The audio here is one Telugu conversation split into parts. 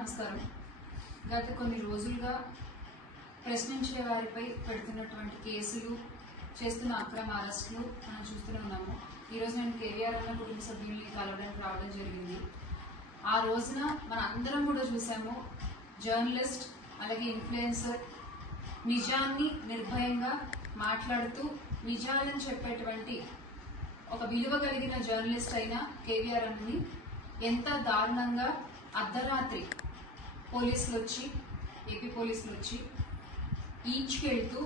నమస్కారం. గత కొన్ని రోజులుగా ప్రశ్నించే వారిపై పెడుతున్నటువంటి కేసులు, చేస్తున్న అక్రమ అరెస్టులు మనం చూస్తూనే ఉన్నాము. ఈరోజు నేను కేవీఆర్ అన్న కుటుంబ సభ్యుల్ని కలవడానికి రావడం జరిగింది. ఆ రోజున మన అందరం కూడా చూసాము, జర్నలిస్ట్ అలాగే ఇన్ఫ్లుయెన్సర్ నిజాన్ని నిర్భయంగా మాట్లాడుతూ నిజాలను చెప్పేటువంటి ఒక విలువ కలిగిన జర్నలిస్ట్ అయిన కేవీఆర్ అన్నని ఎంత దారుణంగా అర్ధరాత్రి ఏపీ పోలీసులు వచ్చి ఈడ్చుకెళ్తూ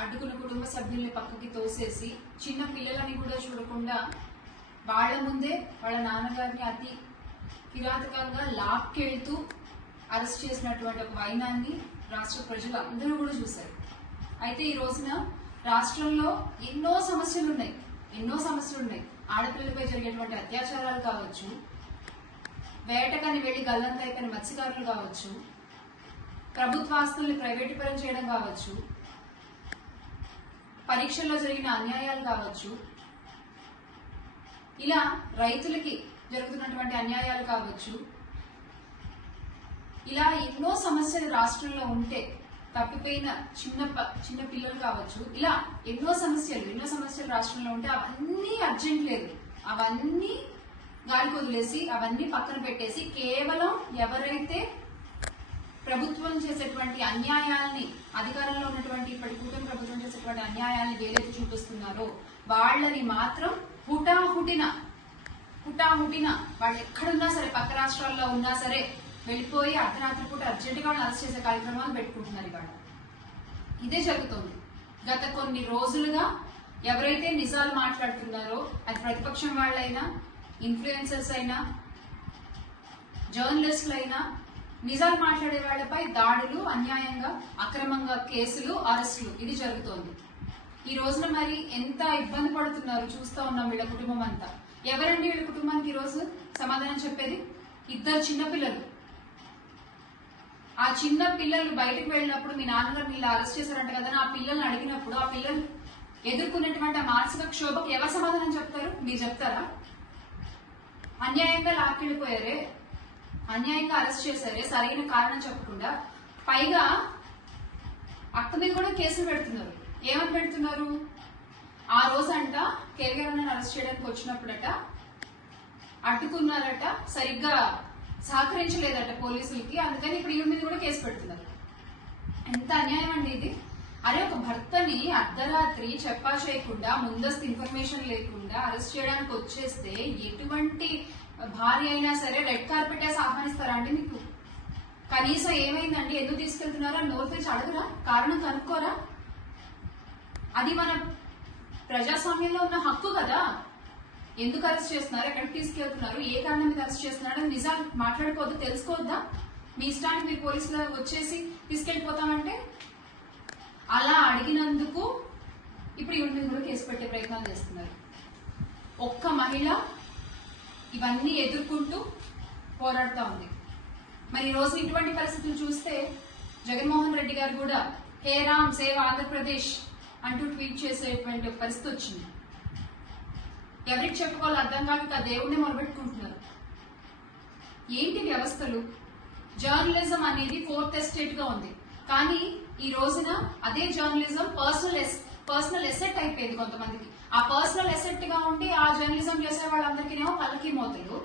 అడ్డుకున్న కుటుంబ సభ్యుల్ని పక్కకి తోసేసి చిన్న పిల్లలని కూడా చూడకుండా వాళ్ళ ముందే వాళ్ళ నాన్నగారిని అతి కిరాతకంగా లాక్కెళ్తూ అరెస్ట్ చేసినటువంటి ఒక వైనాన్ని రాష్ట్ర ప్రజలు అందరూ కూడా చూశారు. అయితే ఈ రోజున రాష్ట్రంలో ఎన్నో సమస్యలు ఉన్నాయి. ఆడపిల్లలపై జరిగేటువంటి అత్యాచారాలు కావచ్చు, వేటకని వెళ్లి గల్లంతైపోయిన మత్స్యకారులు కావచ్చు, ప్రభుత్వ ఆస్తుల్ని ప్రైవేటీకరణ చేయడం కావచ్చు, పరీక్షల్లో జరిగిన అన్యాయాలు కావచ్చు, ఇలా రైతులకి జరుగుతున్నటువంటి అన్యాయాలు కావచ్చు, ఇలా ఎన్నో సమస్యలు రాష్ట్రంలో ఉంటే తప్పిపోయిన చిన్న పిల్లలు కావచ్చు, ఇలా ఎన్నో సమస్యలు రాష్ట్రంలో ఉంటే అవన్నీ అర్జెంట్ లేదు, అవన్నీ గాలికి వదిలేసి అవన్నీ పక్కన పెట్టేసి కేవలం ఎవరైతే ప్రభుత్వం చేసేటువంటి అన్యాయాల్ని, అధికారంలో ఉన్నటువంటి ఇప్పటి కూటమి ప్రభుత్వం చేసేటువంటి అన్యాయాల్ని వేలెత్తి చూపిస్తున్నారో వాళ్ళని మాత్రం హుటాహుటిన వాళ్ళు ఎక్కడున్నా సరే, పక్క రాష్ట్రాల్లో ఉన్నా సరే వెళ్ళిపోయి అర్ధరాత్రి పూట అర్జెంటుగా వాళ్ళని అరెస్ట్ చేసే కార్యక్రమాలు పెట్టుకుంటున్నారు. ఇవాళ ఇదే జరుగుతోంది. గత కొన్ని రోజులుగా ఎవరైతే నిజాలు మాట్లాడుతున్నారో, అది ప్రతిపక్షం వాళ్ళైనా, ఇన్ఫ్లుయెన్సర్స్ అయినా, జర్నలిస్టులు అయినా, నిజాలు మాట్లాడే వాళ్ళపై దాడులు, అన్యాయంగా అక్రమంగా కేసులు, అరెస్టులు ఇది జరుగుతోంది. ఈ రోజున మరి ఎంత ఇబ్బంది పడుతున్నారు చూస్తా ఉన్నాం. వీళ్ళ కుటుంబం అంతా ఎవరండి? వీళ్ళ కుటుంబానికి ఈ రోజు సమాధానం చెప్పేది 2 చిన్నపిల్లలు. ఆ చిన్న పిల్లలు బయటకు వెళ్ళినప్పుడు మీ నాన్నగారు ఇలా అరెస్ట్ చేశారంట కదా, ఆ పిల్లల్ని అడిగినప్పుడు ఆ పిల్లలు ఎదుర్కొన్నటువంటి ఆ మానసిక క్షోభకు ఎవరు సమాధానం చెప్తారు? మీరు చెప్తారా? అన్యాయంగా లాక్కెళ్ళిపోయారే, అన్యాయంగా అరెస్ట్ చేశారే, సరైన కారణం చెప్పకుండా, పైగా అక్క మీద కూడా కేసులు పెడుతున్నారు. ఏమని పెడుతున్నారు? ఆ రోజంట కేవీఆర్ అన్నని అరెస్ట్ చేయడానికి వచ్చినప్పుడట అడ్డుకున్నారట, సరిగ్గా సహకరించలేదట పోలీసులకి, అందుకని ఇప్పుడు ఈవిడ మీద కూడా కేసు పెడుతున్నారు. ఎంత అన్యాయం అండి ఇది! అరే, ఒక భర్తని అర్ధరాత్రి చెప్పా చేయకుండా, ముందస్తు ఇన్ఫర్మేషన్ లేకుండా అరెస్ట్ చేయడానికి వచ్చేస్తే ఎటువంటి భార్య అయినా సరే రెడ్ కార్పెట్ వేసి ఆహ్వానిస్తారా అండి? మీకు కనీసం ఏమైందండి, ఎందుకు తీసుకెళ్తున్నారా నోరు తెచ్చి అడగరా? కారణం కనుక్కోరా? అది మన ప్రజాస్వామ్యంలో ఉన్న హక్కు కదా. ఎందుకు అరెస్ట్ చేస్తున్నారు, ఎక్కడికి తీసుకెళ్తున్నారు, ఏ కారణం మీద అరెస్ట్ చేస్తున్నారు అని నిజాలు మాట్లాడుకోవద్దు, తెలుసుకోవద్దా? మీ ఇష్టానికి మీరు పోలీసులు వచ్చేసి తీసుకెళ్లిపోతామంటే అలా అడిగినందుకు ఇప్పుడు ఈవిడ మీద కూడా కేసు పెట్టే ప్రయత్నాలు చేస్తున్నారు. ఒక్క మహిళ ఇవన్నీ ఎదుర్కొంటూ పోరాడుతూ ఉంది. మరి ఈ రోజు ఇటువంటి పరిస్థితులు చూస్తే జగన్మోహన్ రెడ్డి గారు కూడా హే రామ్ సేవ్ ఆంధ్రప్రదేశ్ అంటూ ట్వీట్ చేసేటువంటి పరిస్థితి వచ్చింది. ఎవరికి చెప్పుకోవాలో అర్థం కాక దేవుడిని మొదలుపెట్టుకుంటున్నారు. ఏంటి వ్యవస్థలు? జర్నలిజం అనేది 4th ఎస్టేట్ గా ఉంది, కానీ ఈ రోజున అదే జర్నలిజం పర్సనల్ ఎసెట్ అయిపోయింది కొంతమందికి. ఆ పర్సనల్ ఎసెట్ గా ఉండి ఆ జర్నలిజం చేసే వాళ్ళందరికీనేమో పల్లకి మోతలు,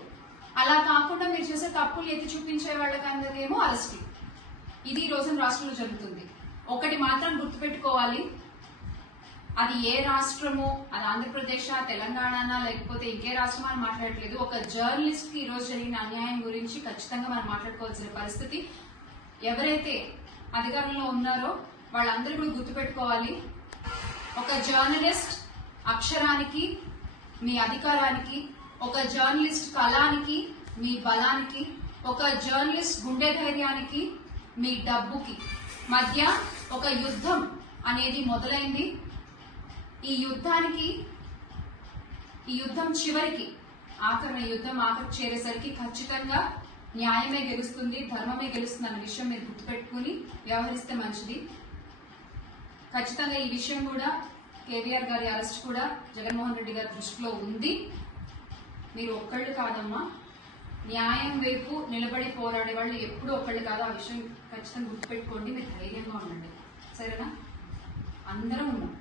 అలా కాకుండా మీరు చేసే తప్పులు ఎత్తి చూపించే వాళ్ళకందరికేమో అరెస్ట్. ఇది ఈ రోజున రాష్ట్రంలో జరుగుతుంది. ఒకటి మాత్రం గుర్తుపెట్టుకోవాలి, అది ఏ రాష్ట్రమో, అది ఆంధ్రప్రదేశ్, తెలంగాణ, లేకపోతే ఇంకే రాష్ట్రం అని మాట్లాడట్లేదు. ఒక జర్నలిస్ట్ కి ఈ రోజు జరిగిన అన్యాయం గురించి ఖచ్చితంగా మనం మాట్లాడుకోవాల్సిన పరిస్థితి. ఎవరైతే అధికారంలో ఉన్నారో వాళ్ళందరూ కూడా గుర్తుపెట్టుకోవాలి, ఒక జర్నలిస్ట్ అక్షరానికి మీ అధికారానికి, ఒక జర్నలిస్ట్ కళానికి మీ బలానికి, ఒక జర్నలిస్ట్ గుండె ధైర్యానికి మీ డబ్బుకి మధ్య ఒక యుద్ధం అనేది మొదలైంది. ఈ యుద్ధం చివరికి ఆఖరి చేరేసరికి ఖచ్చితంగా న్యాయమే గెలుస్తుంది, ధర్మమే గెలుస్తుంది అన్న విషయం మీరు గుర్తుపెట్టుకుని వ్యవహరిస్తే మంచిది. ఖచ్చితంగా ఈ విషయం కూడా, కేవీఆర్ గారి అరెస్ట్ కూడా జగన్మోహన్ రెడ్డి గారి దృష్టిలో ఉంది. మీరు ఒక్కళ్ళు కాదమ్మా, న్యాయం వైపు నిలబడి పోరాడే వాళ్ళు ఎప్పుడు ఒకళ్ళు కాదు, ఆ విషయం ఖచ్చితంగా గుర్తుపెట్టుకోండి. మీరు ధైర్యంగా ఉండండి, సరేనా? అందరం ఉన్నాం.